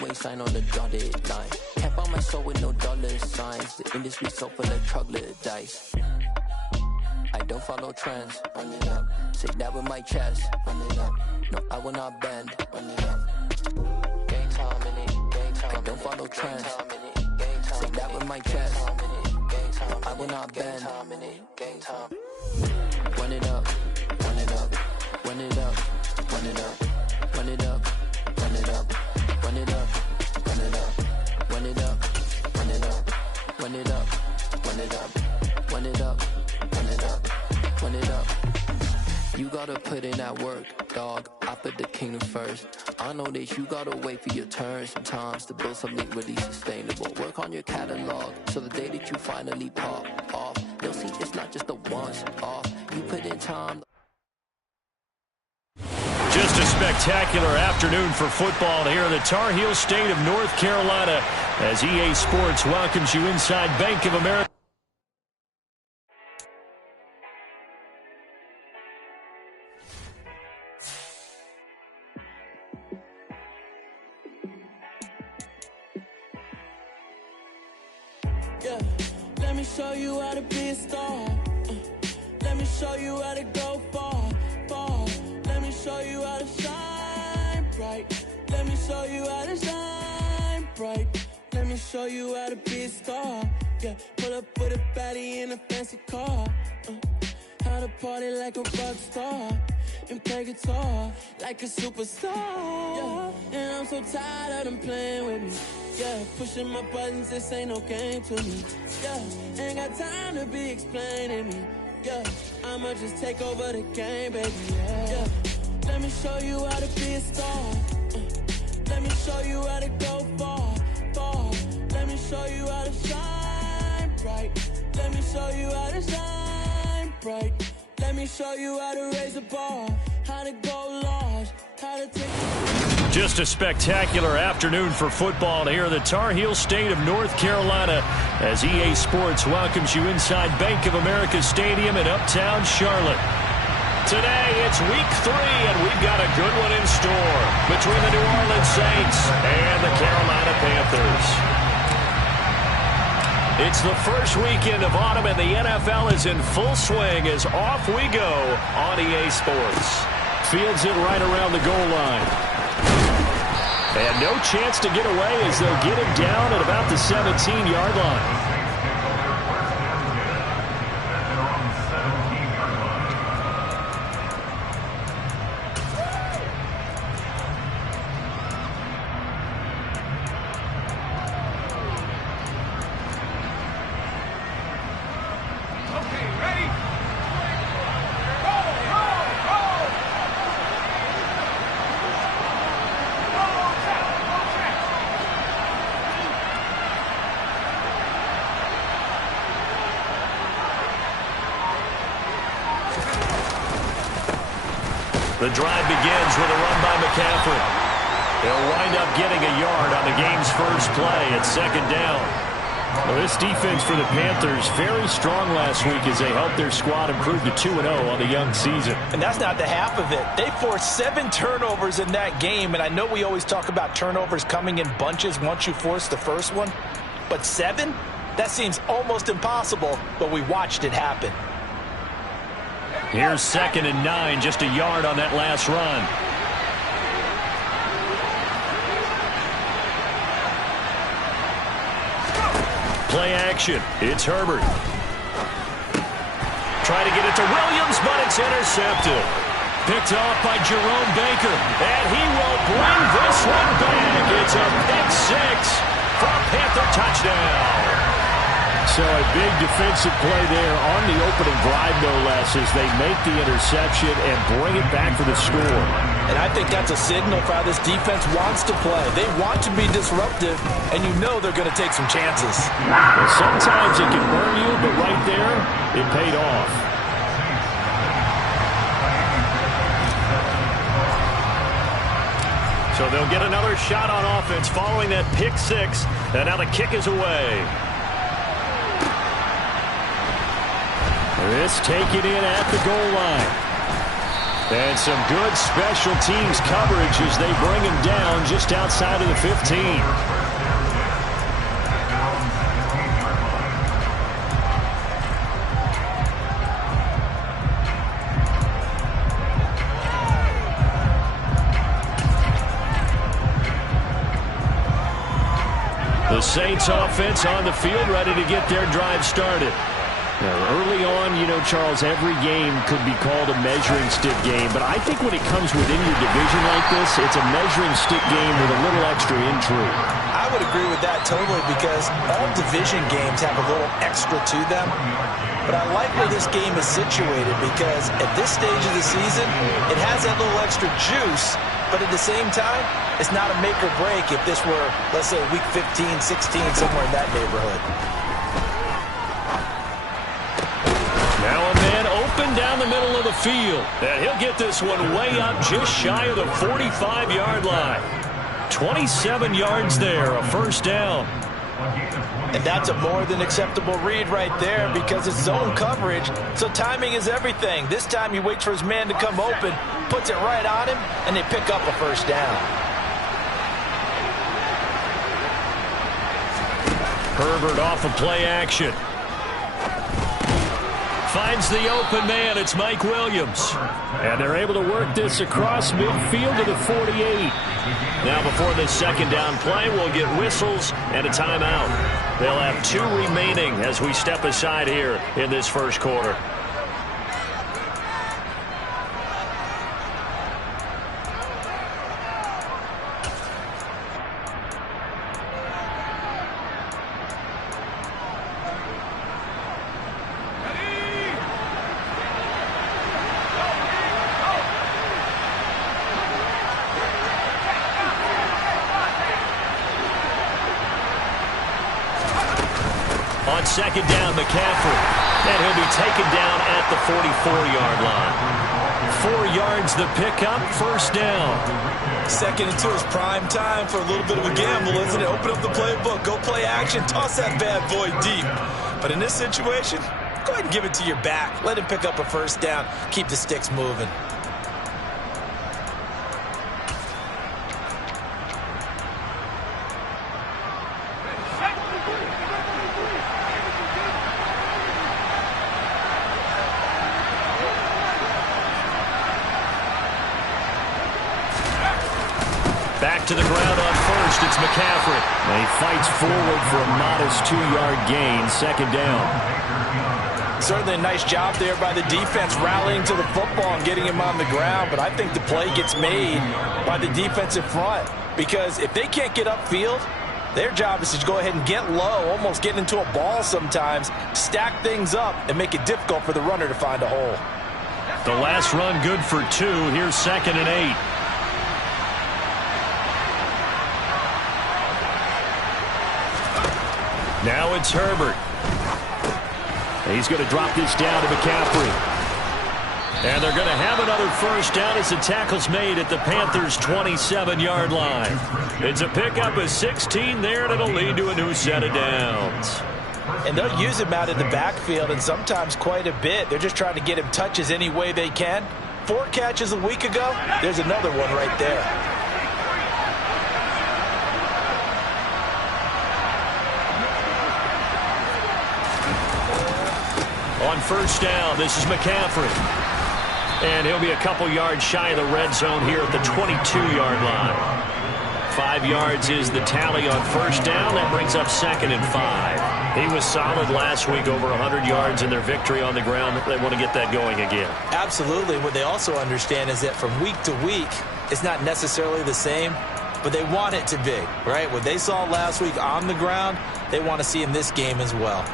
away sign on the dotted line. Can't find my soul with no dollar signs. The industry so full of troglodytes. I don't follow trends. Run it up. Say that with my chest. Run it up. No, I will not bend. Run it up. Game time in it. Game time. I don't follow trends. Say that with my chest. No, I will not bend. Game time. Run it up. Run it up. Run it up. Run it up. Run it up. Run it up. Run it up. Run it up. Run it up. Run it up. Run it up. Run it up. Run it up. Run it up. Run it up. You gotta put in that work, dog. I put the kingdom first. I know that you gotta wait for your turn sometimes to build something really sustainable. Work on your catalog so the day that you finally pop off, they'll see it's not just a once off. You put in time. Just a spectacular afternoon for football here in the Tar Heel state of North Carolina as EA Sports welcomes you inside Bank of America. Yeah, let me show you how to be a star. Let me show you how to go far, far. Let me show you how to shine bright. Let me show you how to shine bright. Let me show you how to be a star. Yeah, pull up with a baddie in a fancy car. How to party like a rock star and play guitar like a superstar. Yeah, and I'm so tired of them playing with me. Yeah, pushing my buttons, this ain't no game to me. Yeah, ain't got time to be explaining me. Yeah, I'ma just take over the game, baby. Yeah, let me show you how to be a star. Let me show you how to go far, far. Let me show you how to shine bright. Let me show you how to shine bright. Let me show you how to raise a bar, how to go large, how to take. Just a spectacular afternoon for football here in the Tar Heel state of North Carolina as EA Sports welcomes you inside Bank of America Stadium in Uptown Charlotte. Today, it's week 3, and we've got a good one in store between the New Orleans Saints and the Carolina Panthers. It's the first weekend of autumn, and the NFL is in full swing as off we go on EA Sports. Fields it right around the goal line. And no chance to get away as they'll get him down at about the 17-yard line. The drive begins with a run by McCaffrey. They'll wind up getting a yard on the game's first play at second down. Well, this defense for the Panthers very strong last week as they helped their squad improve to 2-0 on the young season. And that's not the half of it. They forced 7 turnovers in that game, and I know we always talk about turnovers coming in bunches once you force the first one, but 7? That seems almost impossible, but we watched it happen. Here's 2nd and 9, just a yard on that last run. Play action. It's Herbert. Try to get it to Williams, but it's intercepted. Picked off by Jerome Baker, and he will bring this one back. It's a pick 6 for a Panther touchdown. So a big defensive play there on the opening drive, no less, as they make the interception and bring it back for the score. And I think that's a signal for how this defense wants to play. They want to be disruptive, and you know they're going to take some chances. Well, sometimes it can burn you, but right there, it paid off. So they'll get another shot on offense following that pick 6, and now the kick is away. This taken in at the goal line. And some good special teams coverage as they bring him down just outside of the 15. The Saints offense on the field, ready to get their drive started. Now, early on, you know, Charles, every game could be called a measuring stick game, but I think when it comes within your division like this, it's a measuring stick game with a little extra intrigue. I would agree with that totally because all division games have a little extra to them. But I like where this game is situated because at this stage of the season, it has that little extra juice, but at the same time, it's not a make or break if this were, let's say, week 15, 16, somewhere in that neighborhood. Now a man open down the middle of the field. And he'll get this one way up just shy of the 45-yard line. 27 yards there, a first down. And that's a more than acceptable read right there because it's zone coverage, so timing is everything. This time he waits for his man to come open, puts it right on him, and they pick up a first down. Herbert off of play action. Finds the open man. It's Mike Williams. And they're able to work this across midfield to the 48. Now before this second down play, we'll get whistles and a timeout. They'll have 2 remaining as we step aside here in this first quarter. On second down, McCaffrey. And he'll be taken down at the 44-yard line. 4 yards the pickup, first down. Second and 2 is prime time for a little bit of a gamble, isn't it? Open up the playbook, go play action, toss that bad boy deep. But in this situation, go ahead and give it to your back. Let him pick up a first down. Keep the sticks moving. Back to the ground on first. It's McCaffrey. And he fights forward for a modest 2-yard gain. Second down. Certainly a nice job there by the defense rallying to the football and getting him on the ground. But I think the play gets made by the defensive front. Because if they can't get upfield, their job is to go ahead and get low, almost get into a ball sometimes, stack things up, and make it difficult for the runner to find a hole. The last run good for 2. Here's second and 8. Now it's Herbert. He's going to drop this down to McCaffrey. And they're going to have another first down as the tackle's made at the Panthers' 27-yard line. It's a pickup of 16 there, and it'll lead to a new set of downs. And they'll use him out in the backfield, and sometimes quite a bit. They're just trying to get him touches any way they can. 4 catches a week ago. There's another one right there. On first down, this is McCaffrey. And he'll be a couple yards shy of the red zone here at the 22-yard line. 5 yards is the tally on first down. That brings up second and 5. He was solid last week, over 100 yards in their victory on the ground. They want to get that going again. Absolutely. What they also understand is that from week to week, it's not necessarily the same, but they want it to be, right? What they saw last week on the ground, they want to see in this game as well.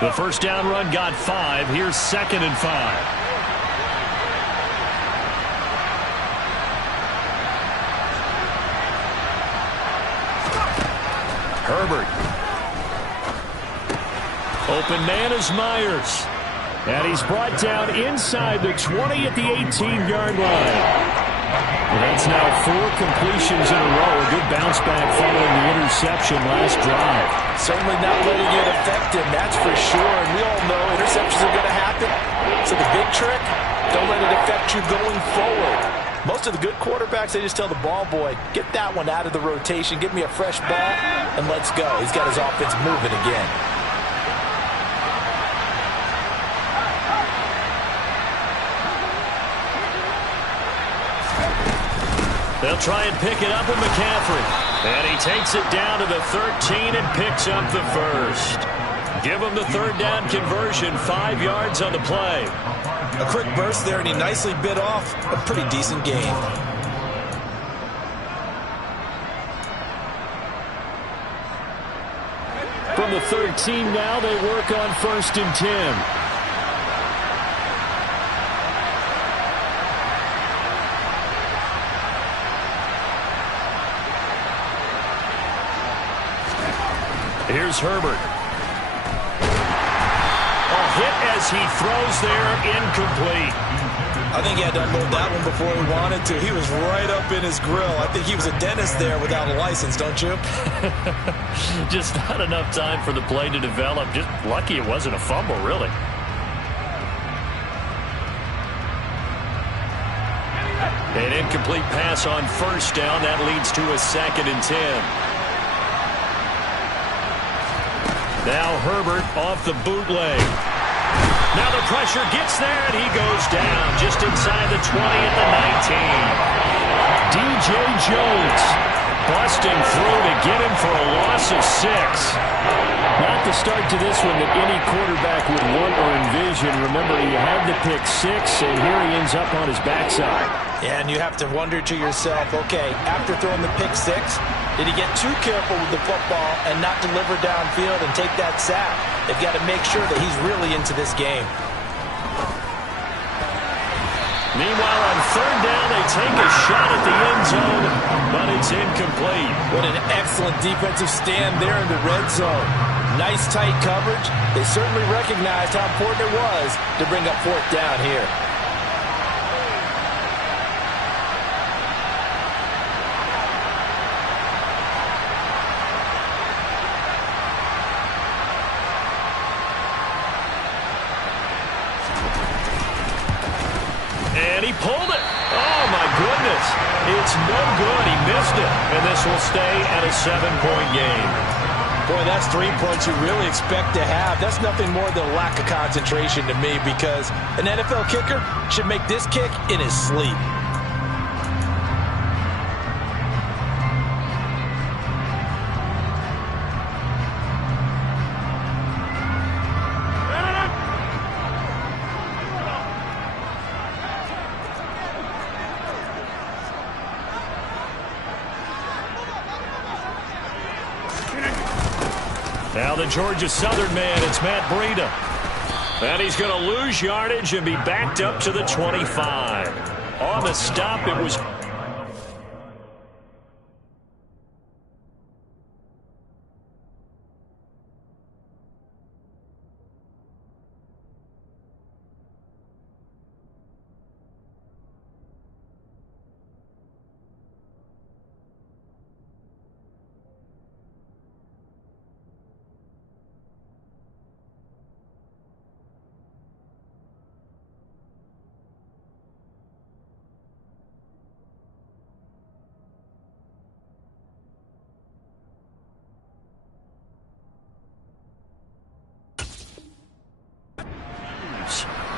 The first down run got 5. Here's second and 5. Herbert. Open man is Myers. And he's brought down inside the 20 at the 18-yard line. That's now 4 completions in a row. A good bounce back following the interception last drive. Certainly not letting it affect him, that's for sure. And we all know interceptions are going to happen. So the big trick, Don't let it affect you going forward. Most of the good quarterbacks, they just tell the ball boy, get that one out of the rotation, give me a fresh ball, and let's go. He's got his offense moving again. They'll try and pick it up with McCaffrey. And he takes it down to the 13 and picks up the first. Give him the third down conversion, 5 yards on the play. A quick burst there, and he nicely bit off a pretty decent gain. From the 13 now, they work on 1st and 10. Here's Herbert. A hit as he throws there, incomplete. I think he had to unload that one before he wanted to. He was right up in his grill. I think he was a dentist there without a license, don't you? Just not enough time for the play to develop. Just lucky it wasn't a fumble, really. An incomplete pass on 1st down. That leads to a 2nd and 10. Now Herbert off the bootleg. Now the pressure gets there, and he goes down just inside the 20 at the 19. DJ Jones busting through to get him for a loss of 6. Not the start to this one that any quarterback would want or envision. Remember, he had the pick 6, and here he ends up on his backside. Yeah, and you have to wonder to yourself, okay, after throwing the pick 6, did he get too careful with the football and not deliver downfield and take that sack? They've got to make sure that he's really into this game. Meanwhile, on 3rd down, they take a shot at the end zone, but it's incomplete. What an excellent defensive stand there in the red zone. Nice tight coverage. They certainly recognized how important it was to bring up 4th down here. And he pulled it. Oh, my goodness. It's no good. He missed it. And this will stay at a 7-point game. Boy, that's 3 points you really expect to have. That's nothing more than a lack of concentration to me, because an NFL kicker should make this kick in his sleep. Now the Georgia Southern man, it's Matt Breida. And he's going to lose yardage and be backed up to the 25. On the stop, it was...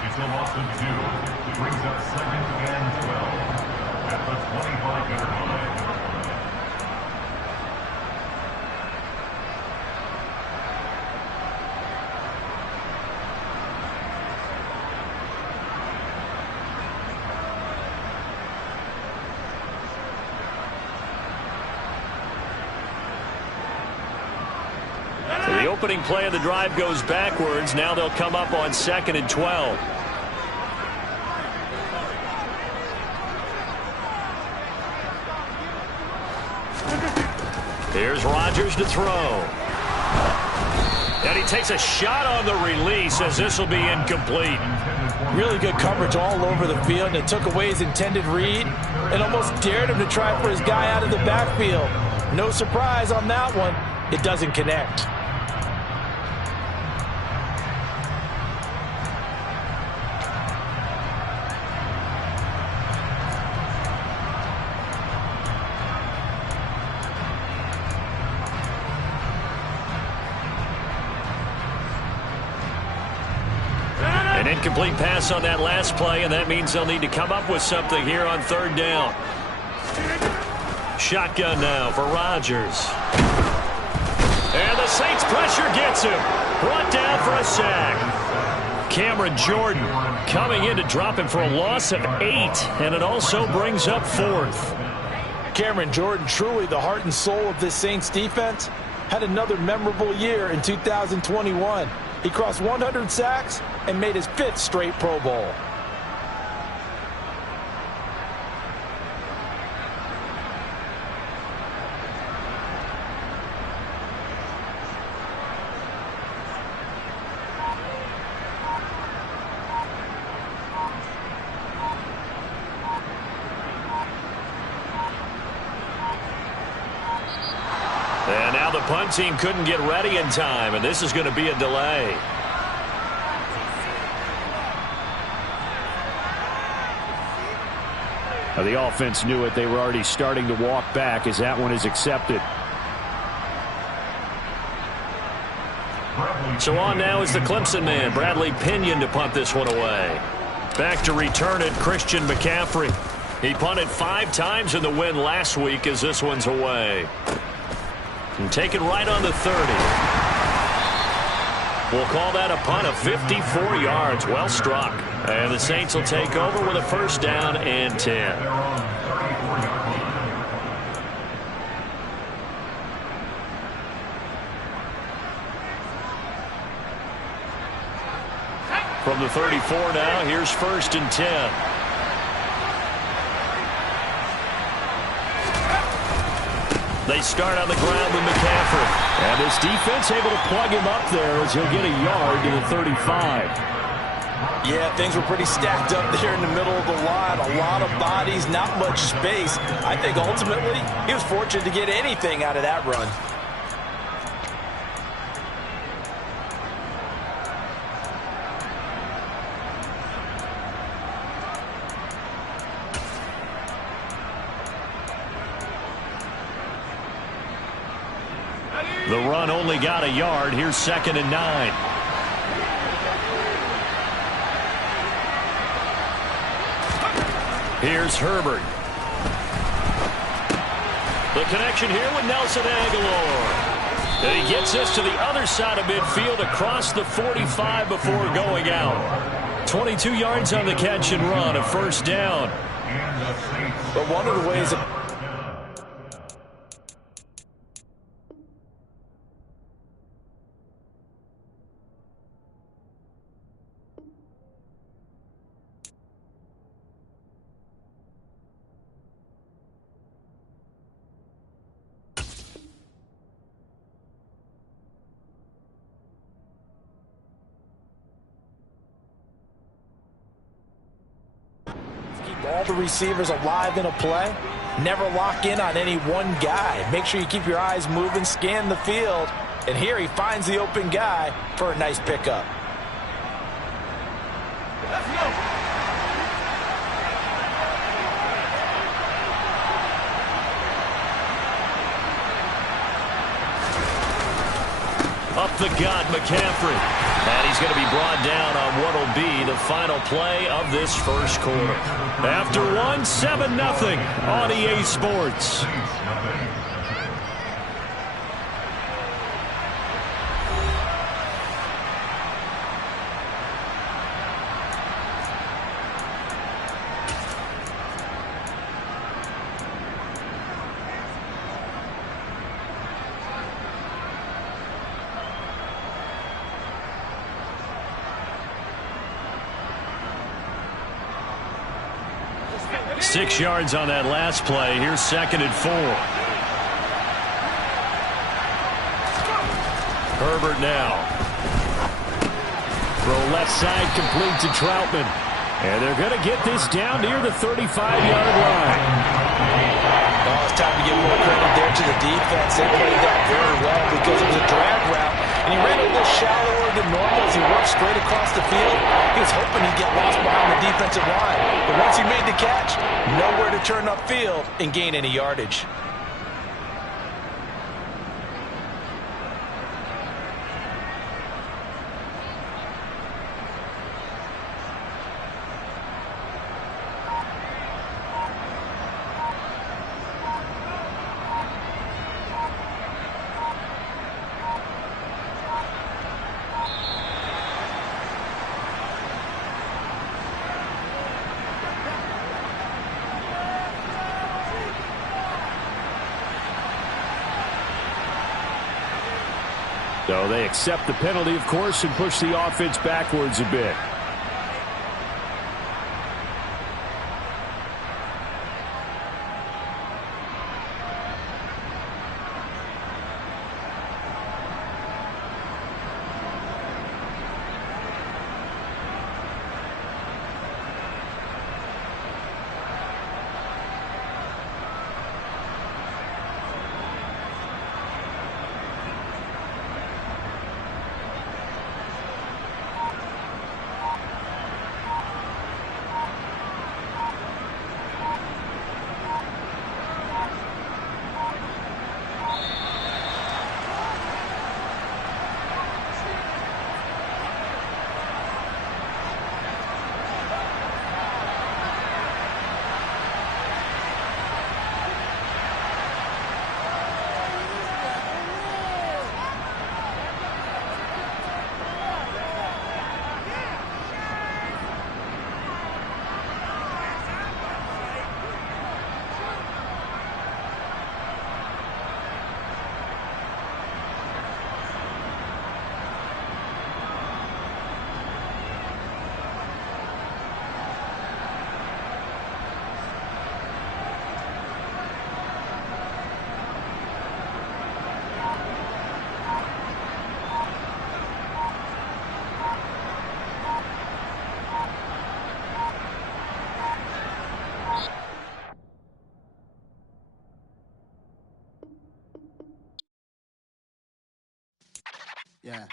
It's a loss of 2. Brings up 2nd and 12 at the 25-yard line. The opening play of the drive goes backwards. Now they'll come up on 2nd and 12. Here's Rodgers to throw. And he takes a shot on the release as this will be incomplete. Really good coverage all over the field, and it took away his intended read and almost dared him to try for his guy out of the backfield. No surprise on that one. It doesn't connect. An incomplete pass on that last play, and that means they'll need to come up with something here on third down. Shotgun now for Rodgers. And the Saints pressure gets him. Brought down for a sack. Cameron Jordan coming in to drop him for a loss of 8, and it also brings up 4th. Cameron Jordan, truly the heart and soul of this Saints defense, had another memorable year in 2021. He crossed 100 sacks and made his 5th straight Pro Bowl. And now the punt team couldn't get ready in time, and this is going to be a delay. The offense knew it. They were already starting to walk back as that one is accepted. So on now is the Clemson man, Bradley Pinion, to punt this one away. Back to return it, Christian McCaffrey. He punted 5 times in the win last week as this one's away. And take it right on the 30. We'll call that a punt of 54 yards. Well struck. And the Saints will take over with a first down and 10. From the 34 now, here's first and 10. They start on the ground with McCaffrey. And this defense able to plug him up there as he'll get a yard to the 35. Yeah, things were pretty stacked up there in the middle of the line. A lot of bodies, not much space. I think ultimately he was fortunate to get anything out of that run. The run only got a yard. Here's second and 9. Here's Herbert. The connection here with Nelson Agholor. And he gets this to the other side of midfield across the 45 before going out. 22 yards on the catch and run, a first down. But one of the ways that all the receivers alive in a play. Never lock in on any one guy. Make sure you keep your eyes moving, scan the field. And here he finds the open guy for a nice pickup. Let's go. Up the gut, McCaffrey. And he's going to be brought down on what will be the final play of this first quarter. After one, 7-0 on EA Sports. Six yards on that last play. Here's second and 4. Herbert now. Throw left side complete to Troutman. And they're going to get this down near the 35-yard line. Oh, it's time to give more credit there to the defense. They played that very well because it was a drag route. And he ran a little shallower than normal as he worked straight across the field. He was hoping he'd get lost behind the defensive line. But once he made the catch, nowhere to turn upfield and gain any yardage. So they accept the penalty, of course, and push the offense backwards a bit. Yeah.